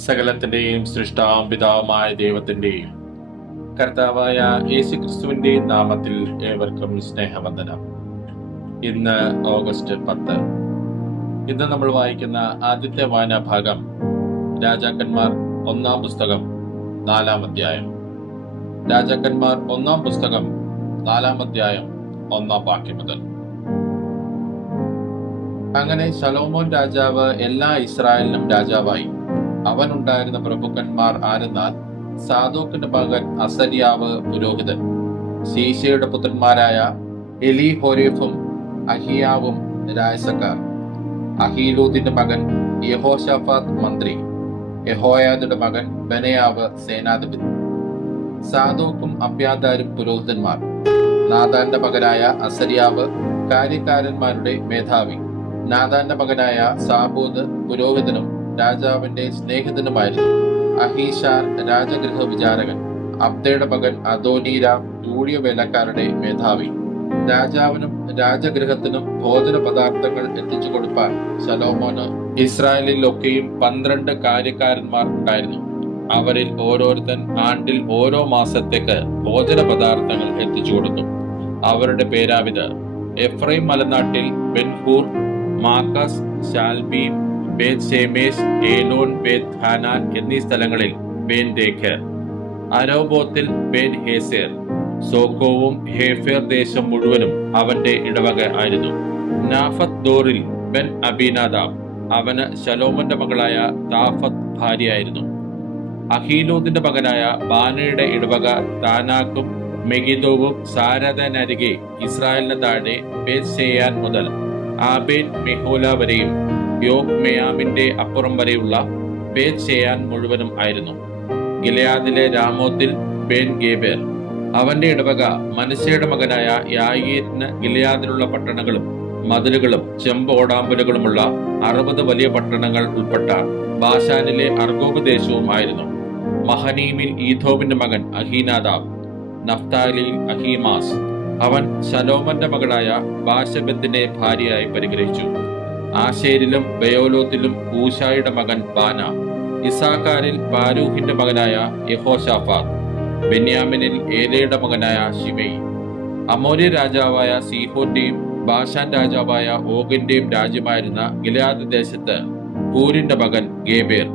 സകലത്തിന്റെയും സൃഷ്ടാവും പിതാവുമായ ദൈവത്തിന്റെയും കർത്താവായ യേശുക്രിസ്തുവിന്റെയും നാമത്തിൽ ഏവർക്കും സ്നേഹവന്ദനം. ഇന്ന് ഓഗസ്റ്റ് 10. ഇന്ന് നമ്മൾ വായിക്കുന്ന ആദ്യത്തെ വായനാ ഭാഗം രാജാക്കന്മാർ 1-ാം പുസ്തകം 4-ാം അധ്യായം. രാജാക്കന്മാർ 1-ാം പുസ്തകം 4-ാം അധ്യായം 1-ാം വാക്യം മുതൽ. അങ്ങനെ ശലോമോൻ രാജാവ് എല്ലാ ഇസ്രായേലിനും രാജാവായി. അവനുണ്ടായിരുന്ന പ്രഭുക്കന്മാർ ആരെന്നാൽ സാദോക്കിന്റെ മകൻ അസര്യാവ് പുരോഹിതൻ, ശീശയുടെ പുത്രന്മാരായ എലീഹോരേഫും അഹിയാവും രായസക്കാർ, അഹീലൂദിന്റെ മകൻ യഹോശാഫാത്ത് മന്ത്രി, യഹോയാദയുടെ മകൻ ബെനയാവ് സേനാധിപതി. സാദോക്കും അബ്യാഥാരും പുരോഹിതന്മാർ, നാഥാന്റെ മകനായ അസര്യാവ് കാര്യക്കാരന്മാരുടെ മേധാവി, നാഥാന്റെ മകനായ സാബൂദ് പുരോഹിതനും രാജാവിന്റെ സ്നേഹിതനുമായിരുന്നു. അഹീഷാർ രാജഗൃഹ വിചാരകൻ, അബ്ദയുടെ മകൻ അദോനീരാം ഊഴിയ വേലക്കാരുടെ മേധാവി. രാജാവിനും രാജഗൃഹത്തിനും ഭോജന പദാർത്ഥങ്ങൾ എത്തിച്ചു കൊടുപ്പാൻ ശലോമോന് ഇസ്രായേലിലൊക്കെയും 12 കാര്യക്കാരന്മാർ ഉണ്ടായിരുന്നു. അവരിൽ ഓരോരുത്തൻ ആണ്ടിൽ ഓരോ മാസത്തേക്ക് ഭോജന പദാർത്ഥങ്ങൾ എത്തിച്ചു കൊടുത്തു. അവരുടെ പേരാവിത്: എഫ്രൈം മലനാട്ടിൽ ബെൻഹൂർ, മാക്കസ്, ശാൽബീം, ബേത് ഷേമേശ്, ഏലോൻ, ബേത് ഹാനാൻ എന്നീ സ്ഥലങ്ങളിൽ ബേൻ ദേഖർ, അരോബോത്തിൽ ബേൻ ഹേസേർ, സോക്കോവും ഹേഫേർ ദേശം മുഴുവനും അവന്റെ ഇടവക ആയിരുന്നു. നാഫത്ത് ദോറിൽ ബെൻ അബീനാദാബ്, അവന് ശലോമന്റെ മകളായ താഫത്ത് ഭാര്യയായിരുന്നു. അഹീലൂദിന്റെ മകനായ ബാനയുടെ ഇടവക താനാക്കും മെഗിദോവും സാരദനരികെ ഇസ്രായേലിന് താഴെ ബേത് ഷെയാൻ മുതൽ ആബേൽ മെഹോല വരെയും യോക്മെയാമിന്റെ അപ്പുറം വരെയുള്ള ബേത് ഷെയാൻ മുഴുവനും ആയിരുന്നു. ഗിലെയാദിലെ രാമോത്തിൽ ബേൻ ഗേബേർ, അവന്റെ ഇടവക മനശ്ശെയുടെ മകനായ യായീരിന് ഗിലെയാദിലുള്ള പട്ടണങ്ങളും മതിലുകളും ചെമ്പ് ഓടാമ്പലുകളുമുള്ള 60 വലിയ പട്ടണങ്ങൾ ഉൾപ്പെട്ട ബാശാനിലെ അർഗോബ് ദേശവും ആയിരുന്നു. മഹനീമിൽ ഈഥോവിന്റെ മകൻ അഹീനാദാബ്, നഫ്താലിയിൽ അഹീമാസ്, അവൻ ശലോമന്റെ മകളായ ബാശബത്തിന്റെ ഭാര്യയായി പരിഗ്രഹിച്ചു. ആശേരിലും ബയോലോത്തിലും ഊശായുടെ മകൻ ബാന, ഇസാക്കാരിൽ ബാരൂഹിന്റെ മകനായ യഹോശാഫാത്ത്, ബെന്യാമിനിൽ ഏലയുടെ മകനായ ശിമെയി. അമോര്യ രാജാവായ സീഹോന്റെയും ബാശാൻ രാജാവായ ഓഗിന്റെയും രാജ്യമായിരുന്ന ഗിലെയാദ് ദേശത്ത് ഹൂരിന്റെ മകൻ ഗേബേർ.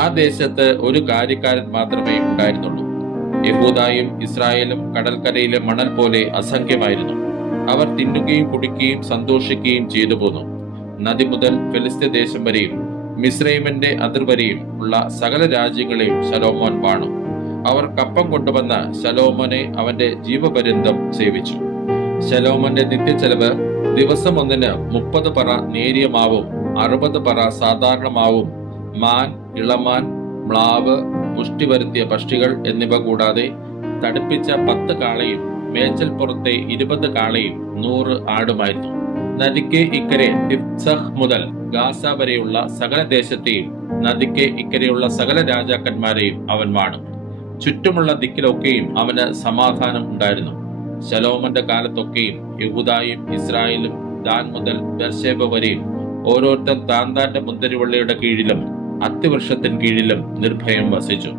ആ ദേശത്ത് ഒരു കാര്യക്കാരൻ മാത്രമേ ഉണ്ടായിരുന്നുള്ളൂ. യഹൂദായും ഇസ്രായേലും കടൽക്കരയിലെ മണൽ പോലെ അസംഖ്യമായിരുന്നു. അവർ തിന്നുകയും കുടിക്കുകയും സന്തോഷിക്കുകയും ചെയ്തു പോന്നു. നദി മുതൽ ഫെലിസ്ത്യ ദേശം വരെയും മിസ്രൈമിന്റെ അതിർ വരെയും ഉള്ള സകല രാജ്യങ്ങളെയും ശലോമോൻ വാണു. അവർ കപ്പം കൊണ്ടുവന്ന ശലോമോനെ അവന്റെ ജീവപര്യന്തം സേവിച്ചു. ശലോമോന്റെ നിത്യച്ചെലവ് ദിവസം ഒന്നിന് 30 പറ നേരിയ മാവും 60 പറ സാധാരണ മാവും, മാൻ, ഇളമാൻ, മ്ലാവ്, പുഷ്ടി വരുത്തിയ പക്ഷികൾ എന്നിവ കൂടാതെ തടിപ്പിച്ച 10 കാളയും മേച്ചൽ പുറത്തെ 20 കാളയും 100 ആടുമായിരുന്നു. നദിക്ക് ഇക്കരെ ടിഫ്സഹ് മുതൽ ഗാസ വരെയുള്ള സകല ദേശത്തെയും നദിക്ക് ഇക്കരെയുള്ള സകല രാജാക്കന്മാരെയും അവൻ വാണു. ചുറ്റുമുള്ള ദിക്കിലൊക്കെയും അവന് സമാധാനം ഉണ്ടായിരുന്നു. ശലോമന്റെ കാലത്തൊക്കെയും യഹൂദായും ഇസ്രായേലും ദാൻ മുതൽ ബെർശേബ വരെയും ഓരോരുത്തർ താന്താന്റെ മുന്തിരിവള്ളിയുടെ കീഴിലും അത്തിവൃക്ഷത്തിന് കീഴിലും നിർഭയം വസിച്ചു.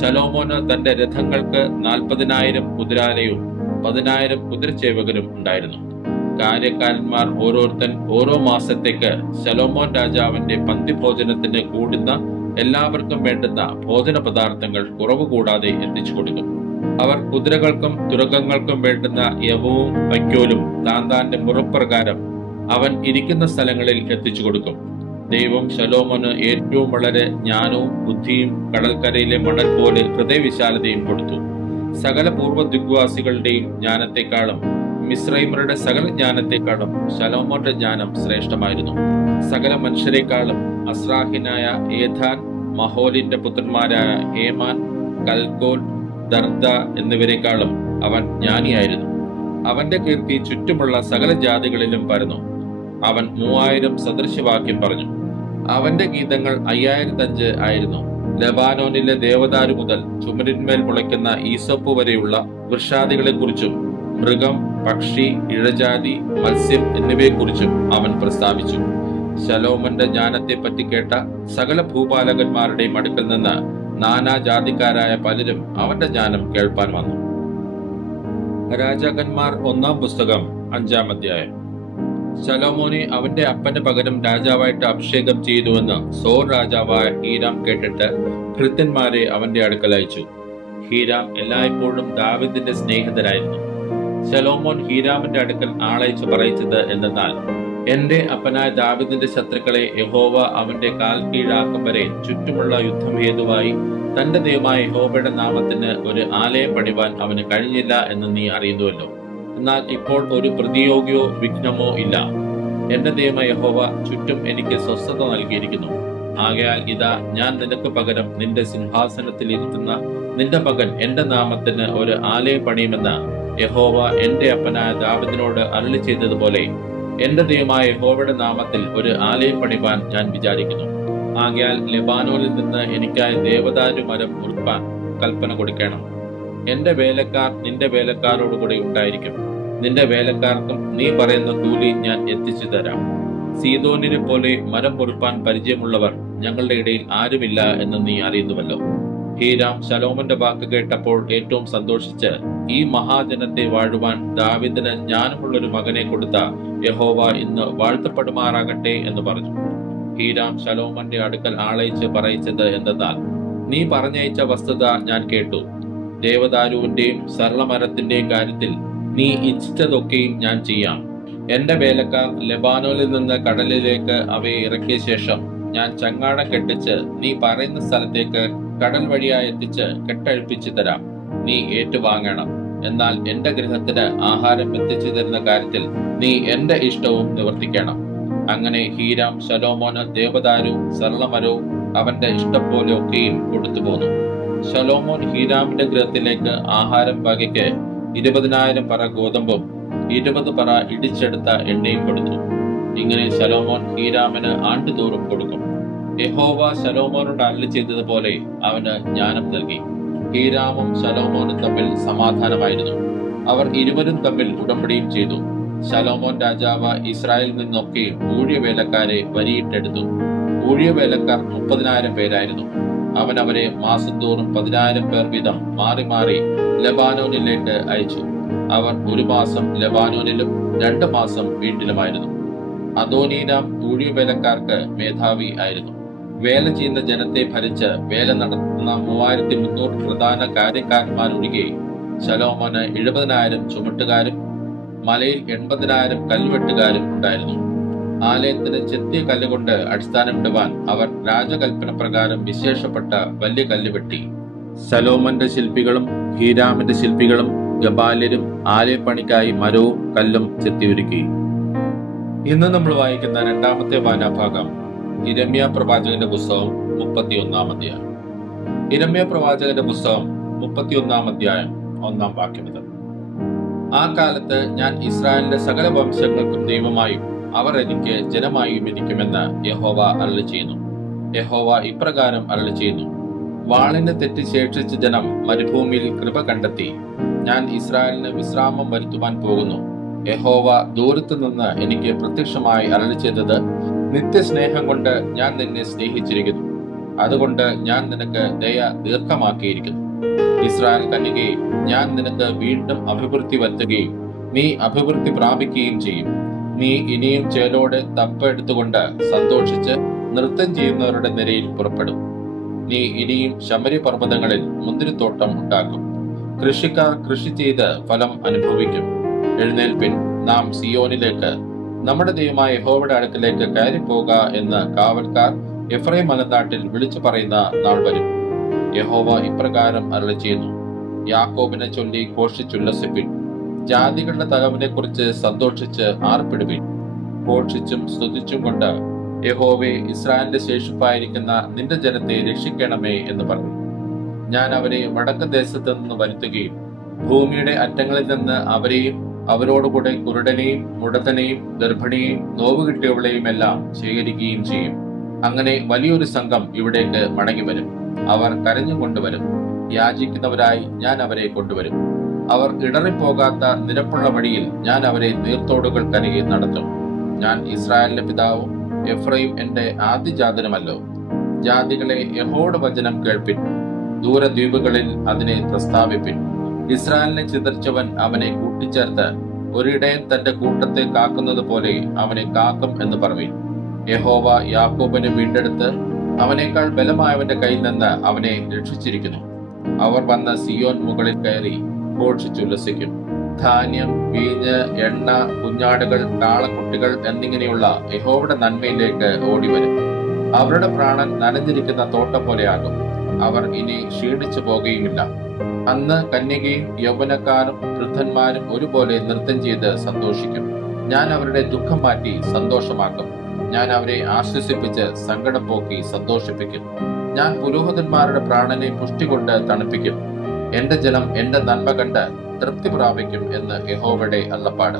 ശലോമോന് തന്റെ രഥങ്ങൾക്ക് 40,000 കുതിരാലയും 10,000 കുതിരച്ചേവകരും ഉണ്ടായിരുന്നു. കാര്യക്കാരന്മാർ ഓരോരുത്തൻ ഓരോ മാസത്തേക്ക് ശലോമോൻ രാജാവിന്റെ പന്തിഭോജനത്തിന് കൂടുന്ന എല്ലാവർക്കും വേണ്ടുന്ന ഭോജന പദാർത്ഥങ്ങൾ കുറവ് കൂടാതെ എത്തിച്ചു കൊടുക്കും. അവർ കുതിരകൾക്കും തുരകങ്ങൾക്കും വേണ്ടുന്ന യവവും വൈക്കോലും താന്താന്റെ മുറപ്രകാരം അവൻ ഇരിക്കുന്ന സ്ഥലങ്ങളിൽ എത്തിച്ചു കൊടുക്കും. ദൈവം ശലോമോന് ഏറ്റവും വളരെ ജ്ഞാനവും ബുദ്ധിയും കടൽക്കരയിലെ മണൽ പോലെ ഹൃദയവിശാലതയും കൊടുത്തു. സകല പൂർവ്വ ദിഗ്വാസികളുടെയും ജ്ഞാനത്തെക്കാളും മിസ്രൈമരുടെ സകല ജ്ഞാനത്തെക്കാളും ശലോമോന്റെ ജ്ഞാനം ശ്രേഷ്ഠമായിരുന്നു. സകല മനുഷ്യരെക്കാളും അസ്രാഹിനായ ഏഥാൻ, മഹോലിന്റെ പുത്രന്മാരായ ഹേമാൻ, കൽക്കോൽ, ദർദ എന്നിവരെക്കാളും അവൻ ജ്ഞാനിയായിരുന്നു. അവന്റെ കീർത്തി ചുറ്റുമുള്ള സകല ജാതികളിലും പരന്നു. അവൻ 3000 സദൃശവാക്യം പറഞ്ഞു. അവന്റെ ഗീതങ്ങൾ 5005 ആയിരുന്നു. ലബാനോനിലെ ദേവദാരു മുതൽ ചുമരിന്മേൽ മുളയ്ക്കുന്ന ഈസോപ്പ് വരെയുള്ള വൃക്ഷാദികളെ കുറിച്ചും മൃഗം, പക്ഷി, ഇഴജാതി, മത്സ്യം എന്നിവയെക്കുറിച്ചും അവൻ പ്രസ്താവിച്ചു. ശലോമോന്റെ ജ്ഞാനത്തെപ്പറ്റി കേട്ട സകല ഭൂപാലകന്മാരുടെയും അടുക്കൽ നിന്ന് നാനാജാതിക്കാരായ പലരും അവന്റെ ജ്ഞാനം കേൾപ്പാൻ വന്നു. രാജാക്കന്മാർ 1-ാം പുസ്തകം 5-ാം അധ്യായം. ശലോമോനെ അവന്റെ അപ്പന്റെ പകരം രാജാവായിട്ട് അഭിഷേകം ചെയ്തുവെന്ന് സോർ രാജാവായ ഹീരാം കേട്ടിട്ട് ഭൃത്യന്മാരെ അവന്റെ അടുക്കൽ അയച്ചു. ഹീരാം എല്ലായ്പ്പോഴും ദാവീദിന്റെ സ്നേഹിതരായിരുന്നു. ശലോമോൻ ഹീരാമിന്റെ അടുക്കൽ ആളയച്ചു പറയിച്ചത് എന്തെന്നാൽ, എന്റെ അപ്പനായ ദാവീദിന്റെ ശത്രുക്കളെ യഹോവ അവന്റെ കാൽ കീഴാക്കും വരെ ചുറ്റുമുള്ള യുദ്ധം ഹേതുവായി തന്റെ ദൈവമായ യഹോവയുടെ നാമത്തിന് ഒരു ആലയം പണിവാൻ അവന് കഴിഞ്ഞില്ല എന്ന് നീ അറിയുന്നുവല്ലോ. എന്നാൽ ഇപ്പോൾ ഒരു പ്രതിയോഗിയോ വിഘ്നമോ ഇല്ല. എന്റെ ദൈവമായ യഹോവ ചുറ്റും എനിക്ക് സ്വസ്ഥത നൽകിയിരിക്കുന്നു. ആകയാൽ ഇതാ, ഞാൻ നിനക്ക് പകരം നിന്റെ സിംഹാസനത്തിൽ ഇരുത്തുന്ന നിന്റെ മകൻ എന്റെ നാമത്തിന് ഒരു ആലയം പണിയുമെന്ന് യഹോവ എന്റെ അപ്പനായ ദാവീദിനോട് അരുളി ചെയ്തതുപോലെ എന്റെ ദൈവമായ യഹോവയുടെ നാമത്തിൽ ഒരു ആലയം പണിവാൻ ഞാൻ വിചാരിക്കുന്നു. ആകയാൽ ലെബാനോനിൽ നിന്ന് എനിക്കായി ദേവദാരു മരം മുറിപ്പാൻ കൽപ്പന കൊടുക്കണം. എന്റെ വേലക്കാർ നിന്റെ വേലക്കാരോടുകൂടെ ഉണ്ടായിരിക്കും. നിന്റെ വേലക്കാർക്കും നീ പറയുന്ന കൂലി ഞാൻ എത്തിച്ചു തരാം. സീദോനിനെ പോലെ മരം മുറിപ്പാൻ പരിചയമുള്ളവർ ഞങ്ങളുടെ ഇടയിൽ ആരുമില്ല എന്ന് നീ അറിയുന്നുവല്ലോ. ഹീരാം ശലോമോന്റെ വാക്ക് കേട്ടപ്പോൾ ഏറ്റവും സന്തോഷിച്ച്, ഈ മഹാജനത്തെ വാഴുവാൻ ദാവീദിന് ജ്ഞാനമുള്ളൊരു മകനെ കൊടുത്ത യഹോവ ഇന്ന് വാഴ്ത്തപ്പെടുമാറാകട്ടെ എന്ന് പറഞ്ഞു. ഹീരാം ശലോമോന്റെ അടുക്കൽ ആളയച്ച് പറയിച്ചത് എന്തെന്നാൽ, നീ പറഞ്ഞയച്ച വസ്തുത ഞാൻ കേട്ടു. ദേവദാരുവിന്റെയും സരളമരത്തിന്റെയും കാര്യത്തിൽ നീ ഇച്ഛിച്ചതൊക്കെയും ഞാൻ ചെയ്യാം. എന്റെ വേലക്കാർ ലെബാനോനിൽ നിന്ന് കടലിലേക്ക് അവയെ ഇറക്കിയ ശേഷം ഞാൻ ചങ്ങാടം കെട്ടിച്ച് നീ പറയുന്ന സ്ഥലത്തേക്ക് കടൽ വഴിയായി എത്തിച്ച് കെട്ടഴിപ്പിച്ചു തരാം. നീ ഏറ്റുവാങ്ങണം. എന്നാൽ എന്റെ ഗൃഹത്തിന് ആഹാരം എത്തിച്ചു തരുന്ന കാര്യത്തിൽ നീ എന്റെ ഇഷ്ടവും നിവർത്തിക്കണം. അങ്ങനെ ഹീരാം ശലോമോന് ദേവദാരുവും സരളമരവും അവന്റെ ഇഷ്ടം പോലെ ഒക്കെയും കൊടുത്തുപോന്നു. ശലോമോൻ ഹീരാമിന്റെ ഗൃഹത്തിലേക്ക് ആഹാരം വകയ്ക്ക് 20,000 പറ ഗോതമ്പും 20 പറ ഇടിച്ചെടുത്ത എണ്ണയും കൊടുത്തു. ഇങ്ങനെ ശലോമോൻ ഹീരാമിന് ആണ്ടുതോറും കൊടുക്കും. യഹോവ ശലോമോനോട് അരുളി ചെയ്തതുപോലെ അവന് ജ്ഞാനം നൽകി. ഹീരാമും ശലോമോനും തമ്മിൽ സമാധാനമായിരുന്നു. അവർ ഇരുവരും തമ്മിൽ ഉടമ്പടിയും ചെയ്തു. ശലോമോൻ രാജാവ് ഇസ്രായേലിൽ നിന്നൊക്കെ ഊഴിയവേലക്കാരെ വരിയിട്ടെടുത്തു. ഊഴിയവേലക്കാർ 30,000 പേരായിരുന്നു. അവൻ അവരെ മാസം തോറും 10,000 പേർ വീതം മാറി മാറി ലെബാനോനിലേക്ക് അയച്ചു. അവർ 1 മാസം ലെബാനോനിലും 2 മാസം വീട്ടിലുമായിരുന്നു. അദോനീരാം ഊഴിയവേലക്കാർക്ക് മേധാവി ആയിരുന്നു. വേല ചെയ്യുന്ന ജനത്തെ ഭരിച്ച് വേല നടത്തുന്ന 3,300 പ്രധാന കാര്യക്കാരന്മാരൊഴികെ ശലോമോന് 70,000 ചുമട്ടുകാരും മലയിൽ 80,000 കൽവെട്ടുകാരും ഉണ്ടായിരുന്നു. ആലയത്തിന് ചെത്തിയ കല്ലുകൊണ്ട് അടിസ്ഥാനമിടുവാൻ അവർ രാജകൽപ്പന പ്രകാരം വിശേഷപ്പെട്ട വലിയ കല്ല് വെട്ടി. ശലോമോന്റെ ശില്പികളും ഹീരാമിന്റെ ശില്പികളും ഗബാല്യരും ആലയപ്പണിക്കായി മരവും കല്ലും ചെത്തിയൊരുക്കി. ഇന്ന് നമ്മൾ വായിക്കുന്ന 2ാമത്തെ വായനാഭാഗം യിരെമ്യാ പ്രവാചകന്റെ പുസ്തകം 31-ാം അധ്യായം. യിരെമ്യാ പ്രവാചകന്റെ പുസ്തകം 31-ാം അധ്യായം 1-ാം വാക്യം മുതൽ. ആ കാലത്ത് ഞാൻ ഇസ്രായേലിന്റെ സകല വംശങ്ങൾക്കും ദൈവമായും അവർ എനിക്ക് ജനമായും ഇരിക്കുമെന്ന് യഹോവ അരുളി ചെയ്യുന്നു. യഹോവ ഇപ്രകാരം അരുളി ചെയ്യുന്നു, വാളിന് തെറ്റി ശേഷിച്ച ജനം മരുഭൂമിയിൽ കൃപ കണ്ടെത്തി. ഞാൻ ഇസ്രായേലിന് വിശ്രാമം വരുത്തുവാൻ പോകുന്നു. യഹോവ ദൂരത്തു നിന്ന് എനിക്ക് പ്രത്യക്ഷമായി അരുളി ചെയ്തത്, നിത്യസ്നേഹം കൊണ്ട് ഞാൻ നിന്നെ സ്നേഹിച്ചിരിക്കുന്നു. അതുകൊണ്ട് ഞാൻ നിനക്ക് ദയ ദീർഘമാക്കിയിരിക്കുന്നു. ഇസ്രായേൽ കന്യകയെ ഞാൻ നിനക്ക് വീണ്ടും അഭിവൃദ്ധി വരുത്തുകയും നീ അഭിവൃദ്ധി പ്രാപിക്കുകയും ചെയ്യും. നീ ഇനിയും ചേലോടെ തപ്പെടുത്തുകൊണ്ട് സന്തോഷിച്ച് നൃത്തം ചെയ്യുന്നവരുടെ നിരയിൽ പുറപ്പെടും. നീ ഇനിയും ശമരി പർവ്വതങ്ങളിൽ മുന്തിരിത്തോട്ടം ഉണ്ടാക്കും. കൃഷിക്കാർ കൃഷി ചെയ്ത് ഫലം അനുഭവിക്കും. എഴുന്നേൽപ്പിൻ, നാം സിയോനിലേക്ക്, നമ്മുടെ ദൈവമായ യഹോവയുടെ അടുക്കലേക്ക് കയറിപ്പോക എന്ന് കാവൽക്കാർ എഫ്രൈം മലനാട്ടിൽ വിളിച്ചു പറയുന്ന നാൾ വരും. യഹോവ ഇപ്രകാരം അരുളി ചെയ്യുന്നു, യാക്കോബിനെ ചൊല്ലി ഘോഷിച്ചുല്ലസിപ്പിൻ. ജാതികളുടെ തലവനെ കുറിച്ച് സന്തോഷിച്ച് ആർപ്പിടുവിൻ. ഘോഷിച്ചും സ്തുതിച്ചും കൊണ്ട് യഹോവേ, ഇസ്രായേലിന്റെ ശേഷിപ്പായിരിക്കുന്ന നിന്റെ ജനത്തെ രക്ഷിക്കണമേ എന്ന് പറഞ്ഞു. ഞാൻ അവരെ വടക്ക് ദേശത്ത് നിന്ന് വരുത്തുകയും ഭൂമിയുടെ അറ്റങ്ങളിൽ നിന്ന് അവരെയും അവരോടുകൂടെ കുരുടനെയും മുടത്തനെയും ഗർഭിണിയെയും നോവുകിട്ടിയവളെയും എല്ലാം ശേഖരിക്കുകയും ചെയ്യും. അങ്ങനെ വലിയൊരു സംഘം ഇവിടേക്ക് മടങ്ങി വരും. അവർ കരഞ്ഞുകൊണ്ടുവരും. യാചിക്കുന്നവരായി ഞാൻ അവരെ കൊണ്ടുവരും. അവർ ഇടറിപ്പോകാത്ത നിരപ്പുള്ള വഴിയിൽ ഞാൻ അവരെ നീർത്തോടുകൾ കരികെ നടത്തും. ഞാൻ ഇസ്രായേലിന്റെ പിതാവും എഫ്രൈം എന്റെ ആദ്യജാതനമല്ലോ. ജാതികളെ യഹോവയുടെ വചനം കേൾപ്പിൻ, ദൂരദ്വീപുകളിൽ അതിനെ പ്രസ്താവിപ്പിൻ. ഇസ്രായേലിനെ ചിതറിച്ചവൻ അവനെ കൂട്ടിച്ചേർത്ത് ഒരിടയൻ തന്റെ കൂട്ടത്തെ കാക്കുന്നത് പോലെ അവനെ കാക്കും എന്ന് പറവീൻ. യഹോവ യാക്കോബിനെ വീണ്ടെടുത്ത് അവനേക്കാൾ ബലമായവന്റെ കയ്യിൽ നിന്ന് അവനെ രക്ഷിച്ചിരിക്കുന്നു. അവർ വന്ന സിയോൻ മുകളിൽ കയറി ഘോഷിച്ചുല്ലസിക്കും. ധാന്യം, വീഞ്ഞ്, എണ്ണ, കുഞ്ഞാടുകൾ, കാളക്കുട്ടികൾ എന്നിങ്ങനെയുള്ള യഹോവയുടെ നന്മയിലേക്ക് ഓടിവരും. അവരുടെ പ്രാണൻ നനഞ്ഞിരിക്കുന്ന തോട്ടം പോലെയാകും. അവർ ഇനി ക്ഷീണിച്ചു പോകുകയുമില്ല. അന്ന് കന്യകയും യൗവനക്കാരും വൃദ്ധന്മാരും ഒരുപോലെ നൃത്തം ചെയ്ത് സന്തോഷിക്കും. ഞാൻ അവരുടെ ദുഃഖം മാറ്റി സന്തോഷമാക്കും. ഞാൻ അവരെ ആശ്വസിപ്പിച്ച് സങ്കടം പോക്കി സന്തോഷിപ്പിക്കും. ഞാൻ പുരോഹിതന്മാരുടെ പ്രാണനെ പുഷ്ടി കൊണ്ട് തണുപ്പിക്കും. എന്റെ ജനം എന്റെ നന്മ കണ്ട് തൃപ്തി പ്രാപിക്കും എന്ന് യഹോവയുടെ അരുളപ്പാട്.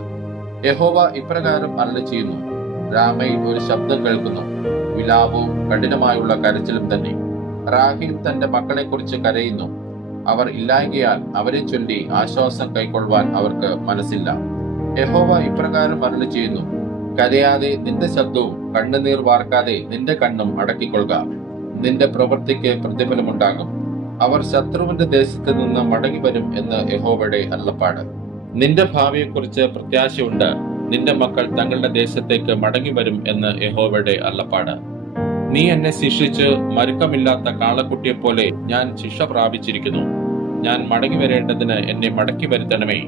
യഹോവ ഇപ്രകാരം അരുളി ചെയ്യുന്നു: രാമയിൽ ഒരു ശബ്ദം കേൾക്കുന്നു, വിലാപവും കഠിനമായുള്ള കരച്ചിലും തന്നെ. റാഹേൽ തന്റെ മക്കളെ കുറിച്ച് കരയുന്നു. അവർ ഇല്ലായ്കയാൽ അവരെ ചൊല്ലി ആശ്വാസം കൈക്കൊള്ളുവാൻ അവർക്ക് മനസ്സില്ല. യഹോവ ഇപ്രകാരം അരുളി ചെയ്യുന്നു: കരയാതെ നിന്റെ ശബ്ദവും കണ്ണുനീർ വാർക്കാതെ നിന്റെ കണ്ണും അടക്കിക്കൊള്ളുക. നിന്റെ പ്രവൃത്തിക്ക് പ്രതിഫലമുണ്ടാകും. അവർ ശത്രുവിന്റെ ദേശത്ത് നിന്ന് മടങ്ങി വരും എന്ന് യഹോവയുടെ അരുളപ്പാട്. നിന്റെ ഭാവിയെക്കുറിച്ച് പ്രത്യാശയുണ്ട്. നിന്റെ മക്കൾ തങ്ങളുടെ ദേശത്തേക്ക് മടങ്ങി വരും എന്ന് യഹോവയുടെ അരുളപ്പാട്. നീ എന്നെ ശിക്ഷിച്ച് മരുക്കമില്ലാത്ത കാളക്കുട്ടിയെ പോലെ ഞാൻ ശിക്ഷ പ്രാപിച്ചിരിക്കുന്നു. ഞാൻ മടങ്ങി വരേണ്ടതിന് എന്നെ മടക്കി വരുത്തണമേ.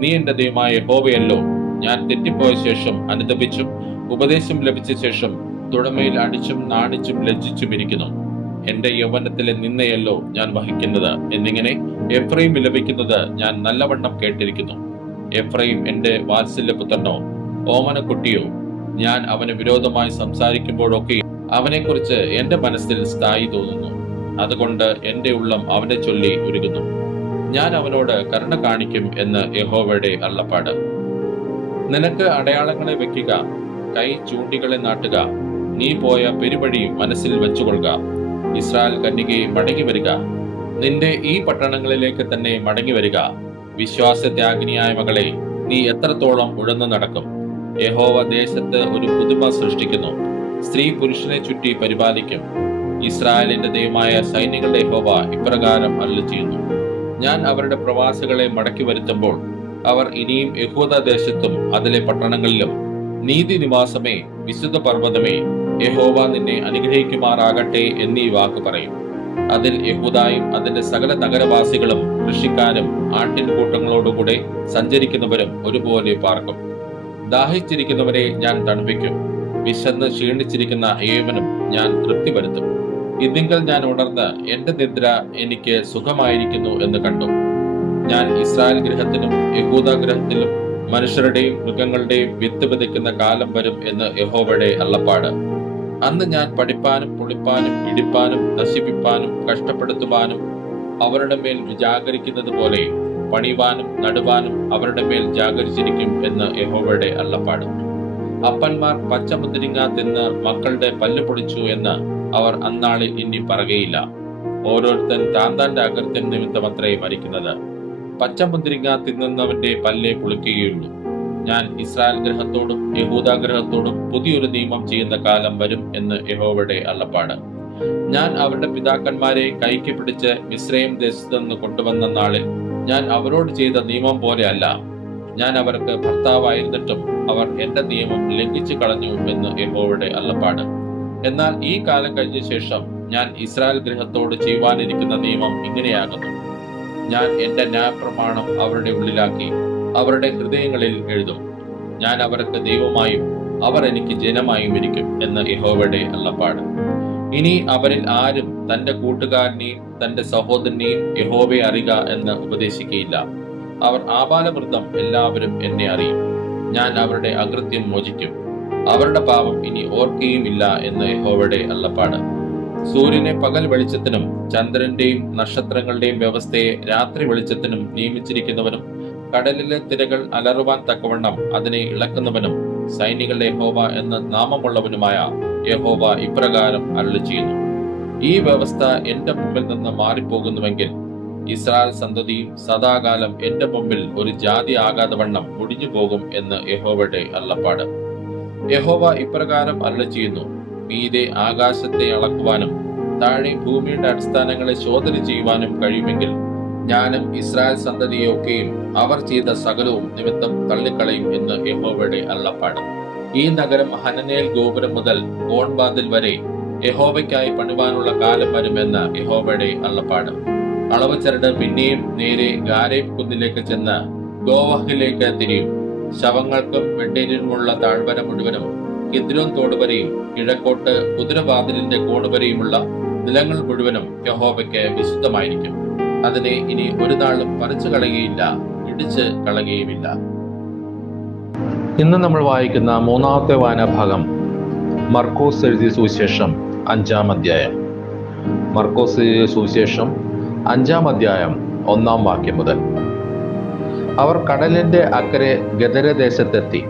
നീ എന്റെ ദൈവമായ യഹോവയല്ലോ. ഞാൻ തെറ്റിപ്പോയ ശേഷം അനുതപിച്ചും ഉപദേശം ലഭിച്ച ശേഷം തുടമയിൽ അടിച്ചും നാണിച്ചും ലജ്ജിച്ചും ഇരിക്കുന്നു. എന്റെ യൗവനത്തിലെ നിന്നയല്ലോ ഞാൻ വഹിക്കുന്നത് എന്നിങ്ങനെ എഫ്രൈം വിലപിക്കുന്നത് ഞാൻ നല്ലവണ്ണം കേട്ടിരിക്കുന്നു. എഫ്രൈം എന്റെ വാത്സല്യപുത്രനോ ഓമനക്കുട്ടിയോ. ഞാൻ അവന് വിരോധമായി സംസാരിക്കുമ്പോഴൊക്കെ അവനെക്കുറിച്ച് എന്റെ മനസ്സിൽ സ്ഥായി തോന്നുന്നു. അതുകൊണ്ട് എന്റെ ഉള്ളം അവനെ ചൊല്ലി ഉരുകുന്നു. ഞാൻ അവനോട് കരുണ കാണിക്കും എന്ന് യഹോവയുടെ അരുളപ്പാട്. നിനക്ക് അടയാളങ്ങളെ വെക്കുക, കൈ ചൂണ്ടികളെ നാട്ടുക. നീ പോയ പെരുവഴി മനസ്സിൽ വെച്ചുകൊള്ളുക. ഇസ്രായേൽ കന്യകയെ മടങ്ങി വരിക. നിന്റെ ഈ പട്ടണങ്ങളിലേക്ക് തന്നെ മടങ്ങി വരിക. വിശ്വാസത്യാഗിനിയായ മകളെ, നീ എത്രത്തോളം ഉഴന്നു നടക്കും? യഹോവ ദേശത്ത് ഒരു പുതുമ സൃഷ്ടിക്കുന്നു. സ്ത്രീ പുരുഷനെ ചുറ്റി പരിപാലിക്കും. ഇസ്രായേലിന്റെ ദൈവമായ സൈന്യങ്ങളുടെ യഹോവ ഇപ്രകാരം അരുളി ചെയ്യുന്നു: ഞാൻ അവരുടെ പ്രവാസികളെ മടക്കി വരുത്തുമ്പോൾ അവർ ഇനിയും യഹൂദ ദേശത്തും അതിലെ പട്ടണങ്ങളിലും നീതി നിവാസമേ, വിശുദ്ധ പർവ്വതമേ, യഹോവ നിന്നെ അനുഗ്രഹിക്കുമാറാകട്ടെ എന്നീ വാക്ക് പറയും. അതിൽ യഹൂദായും അതിന്റെ സകല നഗരവാസികളും കൃഷിക്കാരും ആട്ടിൻകൂട്ടങ്ങളോടുകൂടെ സഞ്ചരിക്കുന്നവരും ഒരുപോലെ പാർക്കും. ദാഹിച്ചിരിക്കുന്നവരെ ഞാൻ തണുപ്പിക്കും. വിശന്ന് ക്ഷീണിച്ചിരിക്കുന്ന ഏവനും ഞാൻ തൃപ്തി വരുത്തും. ഇതിങ്കൽ ഞാൻ ഉണർന്ന് എന്റെ നിദ്ര എനിക്ക് സുഖമായിരിക്കുന്നു എന്ന് കണ്ടു. ഞാൻ ഇസ്രായേൽ ഗൃഹത്തിനും യഹൂദ ഗൃഹത്തിലും മനുഷ്യരുടെയും മൃഗങ്ങളുടെയും വിത്ത് വിതയ്ക്കുന്ന കാലം വരും എന്ന് യഹോവയുടെ അരുളപ്പാട്. അന്ന് ഞാൻ പഠിപ്പാനും പൊളിപ്പാനും ഇടിപ്പാനും നശിപ്പിപ്പാനും കഷ്ടപ്പെടുത്തുവാനും അവരുടെ മേൽ ജാഗരിക്കുന്നത് പോലെ പണിവാനും നടുവാനും അവരുടെ മേൽ ജാഗരിച്ചിരിക്കും എന്ന് യഹോവയുടെ അരുളപ്പാട്. അപ്പന്മാർ പച്ചമുന്തിരിങ്ങ തിന്ന് മക്കളുടെ പല്ല് പൊടിച്ചു എന്ന് അവർ അന്നാളിൽ ഇനി പറയുകയില്ല. ഓരോരുത്തൻ താന്താന്റെ അകൃത്യം നിമിത്തമത്രേ മരിക്കുന്നത്. പച്ചമുന്തിരിങ്ങ തിന്നുന്നവന്റെ പല്ലേ പുളിക്കുകയുള്ളൂ. ഞാൻ ഇസ്രായേൽ ഗൃഹത്തോടും യഹൂദ ഗൃഹത്തോടും പുതിയൊരു നിയമം ചെയ്യുന്ന കാലം വരും എന്ന് യഹോവയുടെ അരുളപ്പാട്. ഞാൻ അവരുടെ പിതാക്കന്മാരെ കൈക്ക് പിടിച്ച് മിസ്രയീം ദേശത്ത് നിന്ന് കൊണ്ടുവന്ന നാളിൽ ഞാൻ അവരോട് ചെയ്ത നിയമം പോലെ അല്ല. ഞാൻ അവർക്ക് ഭർത്താവായിരുന്നിട്ടും അവർ എന്റെ നിയമം ലംഘിച്ചു കളഞ്ഞു എന്ന് യഹോവയുടെ അരുളപ്പാട്. എന്നാൽ ഈ കാലം കഴിഞ്ഞ ശേഷം ഞാൻ ഇസ്രായേൽ ഗൃഹത്തോട് ചെയ്യുവാനിരിക്കുന്ന നിയമം ഇങ്ങനെയാകുന്നു: ഞാൻ എന്റെ ന്യായപ്രമാണം അവരുടെ ഉള്ളിലാക്കി അവരുടെ ഹൃദയങ്ങളിൽ എഴുതും. ഞാൻ അവർക്ക് ദൈവമായും അവർ എനിക്ക് ജനമായും ഇരിക്കും എന്ന് യഹോവയുടെ അരുളപ്പാട്. ഇനി അവരിൽ ആരും തന്റെ കൂട്ടുകാരനെയും തന്റെ സഹോദരനെയും യഹോവയെ അറിയുക എന്ന് ഉപദേശിക്കുകയില്ല. അവർ ആബാലവൃദ്ധം എല്ലാവരും എന്നെ അറിയും. ഞാൻ അവരുടെ അകൃത്യം മോചിക്കും. അവരുടെ പാപം ഇനി ഓർക്കുകയുമില്ല എന്ന് യഹോവയുടെ അരുളപ്പാട്. സൂര്യനെ പകൽ വെളിച്ചത്തിനും ചന്ദ്രന്റെയും നക്ഷത്രങ്ങളുടെയും വ്യവസ്ഥയെ രാത്രി വെളിച്ചത്തിനും നിയമിച്ചിരിക്കുന്നവനും കടലിലെ തിരകൾ അലറുവാൻ തക്കവണ്ണം അതിനെ ഇളക്കുന്നവനും സൈനികളുടെ യഹോവ എന്ന് നാമമുള്ളവനുമായ യഹോവ ഇപ്രകാരം അരുളി ചെയ്യുന്നു: ഈ വ്യവസ്ഥ എന്റെ മുമ്പിൽ നിന്ന് മാറിപ്പോകുന്നുവെങ്കിൽ ഇസ്രായേൽ സന്തതിയും സദാകാലം എന്റെ മുമ്പിൽ ഒരു ജാതി ആകാതെ വണ്ണം മുടിഞ്ഞു പോകും എന്ന് യഹോവയുടെ അരുളപ്പാട്. യഹോവ ഇപ്രകാരം അരുളിച്ചെയ്യുന്നു: മീതെ ആകാശത്തെ അളക്കുവാനും താഴെ ഭൂമിയുടെ അടിസ്ഥാനങ്ങളെ ശോധന ചെയ്യുവാനും കഴിയുമെങ്കിൽ ഞാനും ഇസ്രായേൽ സന്തതിയെ ഒക്കെയും അവർ ചെയ്ത സകലവും നിമിത്തം തള്ളിക്കളയും എന്ന് യഹോവയുടെ അരുളപ്പാട്. ഈ നഗരം ഹനനേൽ ഗോപുരം മുതൽ കോൺവാതിൽ വരെ യഹോവയ്ക്കായി പണിവാനുള്ള കാലം വരുമെന്ന് യഹോവയുടെ അരുളപ്പാട്. അളവ് ചരട് പിന്നെയും നേരെ ഗാരേബ് കുന്നിലേക്ക് ചെന്ന് ഗോവഹിലേക്ക് തിരിയും. ശവങ്ങൾക്കും വെണ്ണീരിനുമുള്ള താഴ്വര മുഴുവനും കിദ്രോൻ തോട് വരെയും കിഴക്കോട്ട് കുതിരവാതിലിന്റെ കോണ് വരെയുമുള്ള നിലങ്ങൾ മുഴുവനും യഹോവയ്ക്ക് വിശുദ്ധമായിരിക്കും. അതിനെ ഇനി ഒരു നാളും പറിച്ചു കളയുകയില്ല, ഇടിച്ച് കളയുകയുമില്ല. ഇന്ന് നമ്മൾ വായിക്കുന്ന മൂന്നാമത്തെ വായനാഭാഗം മർക്കോസ് എഴുതിയ സുവിശേഷം 5-ാം അധ്യായം. മർക്കോസ് എഴുതിയ സുവിശേഷം 5-ാം അധ്യായം 1-ാം വാക്യം മുതൽ. അവർ കടലിന്റെ അക്കരെ ഗദരദേശത്തെത്തി.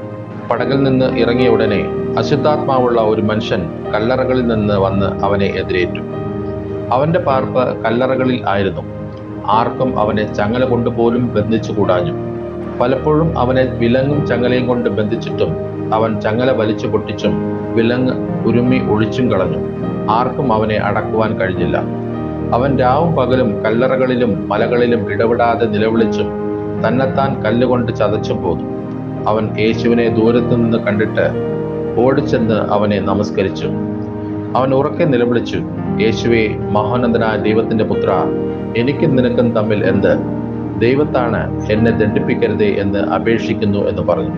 പടകിൽ നിന്ന് ഇറങ്ങിയ ഉടനെ അശുദ്ധാത്മാവുള്ള ഒരു മനുഷ്യൻ കല്ലറകളിൽ നിന്ന് വന്ന് അവനെ എതിരേറ്റു. അവന്റെ പാർപ്പ് കല്ലറകളിൽ ആയിരുന്നു. ആർക്കും അവനെ ചങ്ങല കൊണ്ടുപോലും ബന്ധിച്ചു കൂടാഞ്ഞു. പലപ്പോഴും അവനെ വിലങ്ങും ചങ്ങലയും കൊണ്ട് ബന്ധിച്ചിട്ടും അവൻ ചങ്ങല വലിച്ചു പൊട്ടിച്ചും വിലങ്ങ് ഉരുമ്മി ഒഴിച്ചും കളഞ്ഞു. ആർക്കും അവനെ അടക്കുവാൻ കഴിഞ്ഞില്ല. അവൻ രാവും പകലും കല്ലറകളിലും മലകളിലും ഇടപെടാതെ നിലവിളിച്ചും തന്നെത്താൻ കല്ലുകൊണ്ട് ചതച്ചും പോന്നു. അവൻ യേശുവിനെ ദൂരത്തു നിന്ന് കണ്ടിട്ട് ഓടിച്ചെന്ന് അവനെ നമസ്കരിച്ചു. അവൻ ഉറക്കെ നിലവിളിച്ചു: യേശുവേ, മഹോന്നതനായ ദൈവത്തിന്റെ പുത്ര, എനിക്കും നിനക്കും തമ്മിൽ എന്ത്? ദൈവത്താണ്, എന്നെ ദണ്ഡിപ്പിക്കരുതേ എന്ന് അപേക്ഷിക്കുന്നു എന്ന് പറഞ്ഞു.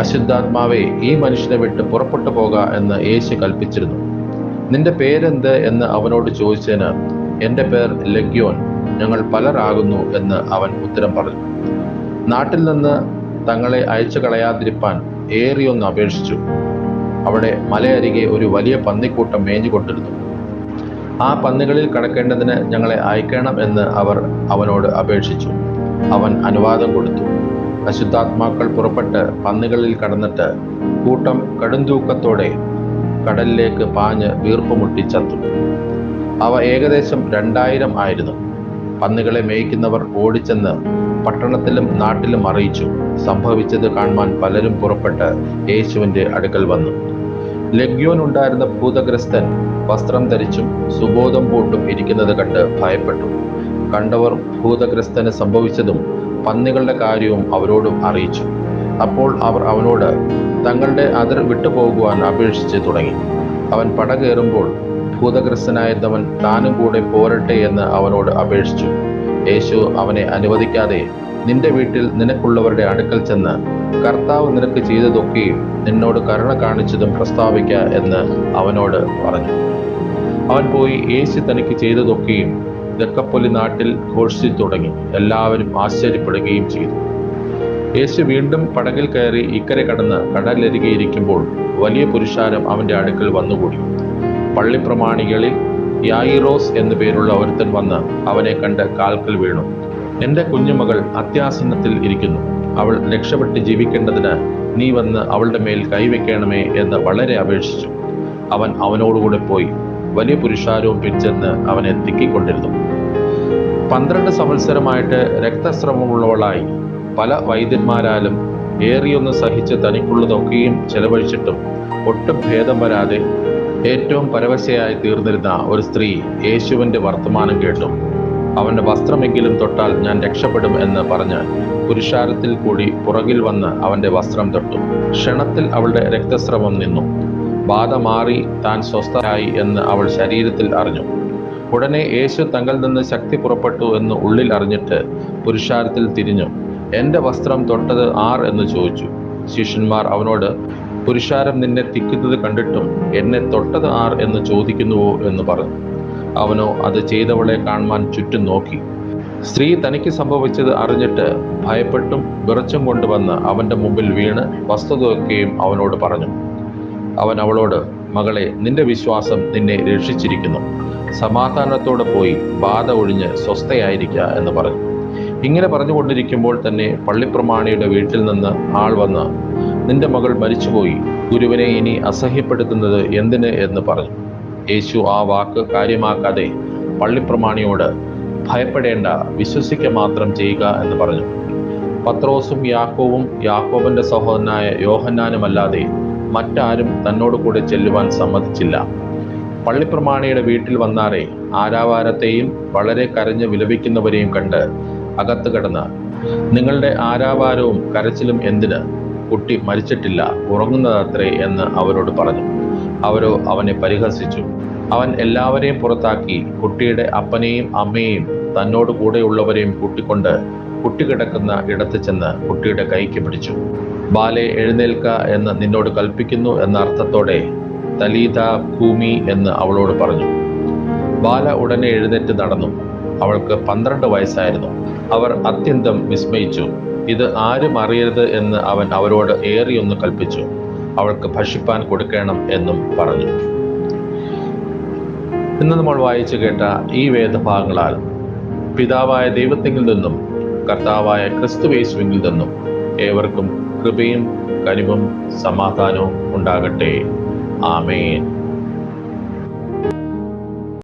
അശുദ്ധാത്മാവേ, ഈ മനുഷ്യനെ വിട്ട് പുറപ്പെട്ടു പോക എന്ന് യേശു കൽപ്പിച്ചിരുന്നു. നിന്റെ പേരെന്ത് എന്ന് അവനോട് ചോദിച്ചതിന്, എന്റെ പേർ ലഗ്യോൻ, ഞങ്ങൾ പലരാകുന്നു എന്ന് അവൻ ഉത്തരം പറഞ്ഞു. നാട്ടിൽ നിന്ന് തങ്ങളെ അയച്ചു കളയാതിരിപ്പാൻ ഏറിയൊന്ന് അപേക്ഷിച്ചു. അവിടെ മലയരികെ ഒരു വലിയ പന്നിക്കൂട്ടം മേഞ്ഞുകൊണ്ടിരുന്നു. ആ പന്നികളിൽ കടക്കേണ്ടതിന് ഞങ്ങളെ അയക്കണം എന്ന് അവർ അവനോട് അപേക്ഷിച്ചു. അവൻ അനുവാദം കൊടുത്തു. അശുദ്ധാത്മാക്കൾ പുറപ്പെട്ട് പന്നികളിൽ കടന്നിട്ട് കൂട്ടം കടുംതൂക്കത്തോടെ കടലിലേക്ക് പാഞ്ഞ് വീർപ്പുമുട്ടി ചത്തു. അവ ഏകദേശം 2000 ആയിരുന്നു. പന്നികളെ മേയ്ക്കുന്നവർ ഓടിച്ചെന്ന് പട്ടണത്തിലും നാട്ടിലും അറിയിച്ചു. സംഭവിച്ചത് കാണുവാൻ പലരും പുറപ്പെട്ട് യേശുവിന്റെ അടുക്കൽ വന്നു. ലഗ്യോൻ ഉണ്ടായിരുന്ന ഭൂതഗ്രസ്തൻ വസ്ത്രം ധരിച്ചും സുബോധം പൂട്ടും ഇരിക്കുന്നത് കണ്ട് ഭയപ്പെട്ടു. കണ്ടവർ ഭൂതഗ്രസ്തന് സംഭവിച്ചതും പന്നികളുടെ കാര്യവും അവരോടും അറിയിച്ചു. അപ്പോൾ അവർ അവനോട് തങ്ങളുടെ അതിർ വിട്ടുപോകുവാൻ അപേക്ഷിച്ച് തുടങ്ങി. അവൻ പടകേറുമ്പോൾ ഭൂതഗ്രസ്തനായിരുന്നവൻ താനും കൂടെ പോരട്ടെ എന്ന് അവനോട് അപേക്ഷിച്ചു. യേശു അവനെ അനുവദിക്കാതെ, നിന്റെ വീട്ടിൽ നിനക്കുള്ളവരുടെ അടുക്കൽ ചെന്ന് കർത്താവ് നിനക്ക് ചെയ്തതൊക്കെയും നിന്നോട് കരുണ കാണിച്ചതും പ്രസ്താവിക്ക എന്ന് അവനോട് പറഞ്ഞു. അവൻ പോയി യേശു തനിക്ക് ചെയ്തതൊക്കെയും ദക്കപ്പൊലി നാട്ടിൽ ഘോഷിച്ചു തുടങ്ങി. എല്ലാവരും ആശ്ചര്യപ്പെടുകയും ചെയ്തു. യേശു വീണ്ടും പടകിൽ കയറി ഇക്കരെ കടന്ന് കടലരികെ ഇരിക്കുമ്പോൾ വലിയ പുരുഷാരം അവന്റെ അടുക്കൽ വന്നുകൂടി. പള്ളിപ്രമാണികളിൽ യായിറോസ് എന്നു പേരുള്ള ഒരുത്തൻ വന്ന് അവനെ കണ്ട് കാൽക്കൽ വീണു. എന്റെ കുഞ്ഞുമകൾ അത്യാസന്നത്തിൽ ഇരിക്കുന്നു. അവൾ രക്ഷപ്പെട്ട് ജീവിക്കേണ്ടതിന് നീ വന്ന് അവളുടെ മേൽ കൈവയ്ക്കണമേ എന്ന് വളരെ അപേക്ഷിച്ചു. അവൻ അവനോടുകൂടെ പോയി. വലിയ പുരുഷാരവും പിടിച്ചെന്ന് അവനെ തിക്കിക്കൊണ്ടിരുന്നു. 12 സംവത്സരമായിട്ട് രക്തസ്രവമുള്ളവളായി പല വൈദ്യന്മാരാലും ഏറിയൊന്ന് സഹിച്ച് തനിക്കുള്ളതൊക്കെയും ചെലവഴിച്ചിട്ടും ഒട്ടും ഭേദം വരാതെ ഏറ്റവും പരവശയായി തീർന്നിരുന്ന ഒരു സ്ത്രീ യേശുവിന്റെ വർത്തമാനം കേട്ടു. അവന്റെ വസ്ത്രമെങ്കിലും തൊട്ടാൽ ഞാൻ രക്ഷപ്പെടും എന്ന് പറഞ്ഞ് പുരുഷാരത്തിൽ കൂടി പുറകിൽ വന്ന് അവന്റെ വസ്ത്രം തൊട്ടു. ക്ഷണത്തിൽ അവളുടെ രക്തസ്രവം നിന്നു. ബാധ മാറി താൻ സ്വസ്ഥയായി എന്ന് അവൾ ശരീരത്തിൽ അറിഞ്ഞു. ഉടനെ യേശു തങ്ങൾ നിന്ന് ശക്തി പുറപ്പെട്ടു എന്ന് ഉള്ളിൽ അറിഞ്ഞിട്ട് പുരുഷാരത്തിൽ തിരിഞ്ഞു. എന്റെ വസ്ത്രം തൊട്ടത് ആർ എന്ന് ചോദിച്ചു. ശിഷ്യന്മാർ അവനോട്, പുരുഷാരം നിന്നെ തിക്കുന്നത് കണ്ടിട്ടും എന്നെ തൊട്ടത് ആർ എന്ന് ചോദിക്കുന്നുവോ എന്ന് പറഞ്ഞു. അവനോ അത് ചെയ്തവളെ കാണുവാൻ ചുറ്റും നോക്കി. സ്ത്രീ തനിക്ക് സംഭവിച്ചത് അറിഞ്ഞിട്ട് ഭയപ്പെട്ടും വിറച്ചും കൊണ്ടുവന്ന് അവന്റെ മുമ്പിൽ വീണ് വസ്തുതയൊക്കെയും അവനോട് പറഞ്ഞു. അവൻ അവളോട്, മകളെ, നിന്റെ വിശ്വാസം നിന്നെ രക്ഷിച്ചിരിക്കുന്നു. സമാധാനത്തോടെ പോയി ബാധ ഒഴിഞ്ഞ് സ്വസ്ഥയായിരിക്കുക എന്ന് പറഞ്ഞു. ഇങ്ങനെ പറഞ്ഞുകൊണ്ടിരിക്കുമ്പോൾ തന്നെ പള്ളിപ്രമാണിയുടെ വീട്ടിൽ നിന്ന് ആൾ വന്ന്, നിന്റെ മകൾ മരിച്ചുപോയി, ഗുരുവിനെ ഇനി അസഹ്യപ്പെടുത്തുന്നത് എന്തിന് എന്ന് പറഞ്ഞു. യേശു ആ വാക്ക് കാര്യമാക്കാതെ പള്ളിപ്രമാണിയോട്, ഭയപ്പെടേണ്ട, വിശ്വസിക്ക മാത്രം ചെയ്യുക എന്ന് പറഞ്ഞു. പത്രോസും യാക്കോബും യാക്കോബിന്റെ സഹോദരനായ യോഹന്നാനുമല്ലാതെ മറ്റാരും തന്നോട് കൂടെ ചെല്ലുവാൻ സമ്മതിച്ചില്ല. പള്ളിപ്രമാണിയുടെ വീട്ടിൽ വന്നാറെ ആരാവാരത്തെയും വളരെ കരഞ്ഞ് വിലപിക്കുന്നവരെയും കണ്ട് അകത്ത് കടന്ന്, നിങ്ങളുടെ ആരാവാരവും കരച്ചിലും എന്തിന്? കുട്ടി മരിച്ചിട്ടില്ല, ഉറങ്ങുന്നതത്രേ എന്ന് അവരോട് പറഞ്ഞു. അവരോ അവനെ പരിഹസിച്ചു. അവൻ എല്ലാവരെയും പുറത്താക്കി കുട്ടിയുടെ അപ്പനെയും അമ്മയെയും തന്നോട് കൂടെയുള്ളവരെയും കൂട്ടിക്കൊണ്ട് കുട്ടി കിടക്കുന്ന ഇടത്ത് ചെന്ന് കുട്ടിയുടെ കൈക്ക് പിടിച്ചു. ബാലെ എഴുന്നേൽക്ക എന്ന് നിന്നോട് കൽപ്പിക്കുന്നു എന്ന അർത്ഥത്തോടെ തലീത ഭൂമി എന്ന് അവളോട് പറഞ്ഞു. ബാല ഉടനെ എഴുന്നേറ്റ് നടന്നു. അവൾക്ക് 12 വയസ്സായിരുന്നു. അവർ അത്യന്തം വിസ്മയിച്ചു. ഇത് ആരും അറിയരുത് എന്ന് അവൻ അവരോട് ഏറിയൊന്ന് കൽപ്പിച്ചു. അവൾക്ക് ഭക്ഷിപ്പാൻ കൊടുക്കണം എന്നും പറഞ്ഞു. ഇന്ന് നമ്മൾ വായിച്ചു കേട്ട ഈ വേദഭാഗങ്ങളാൽ പിതാവായ ദൈവത്തിങ്കിൽ നിന്നും കർത്താവായ ക്രിസ്തുയേശുവിൽ നിന്നും ഏവർക്കും കൃപയും കനിവും സമാധാനവും ഉണ്ടാകട്ടെ. ആമേൻ.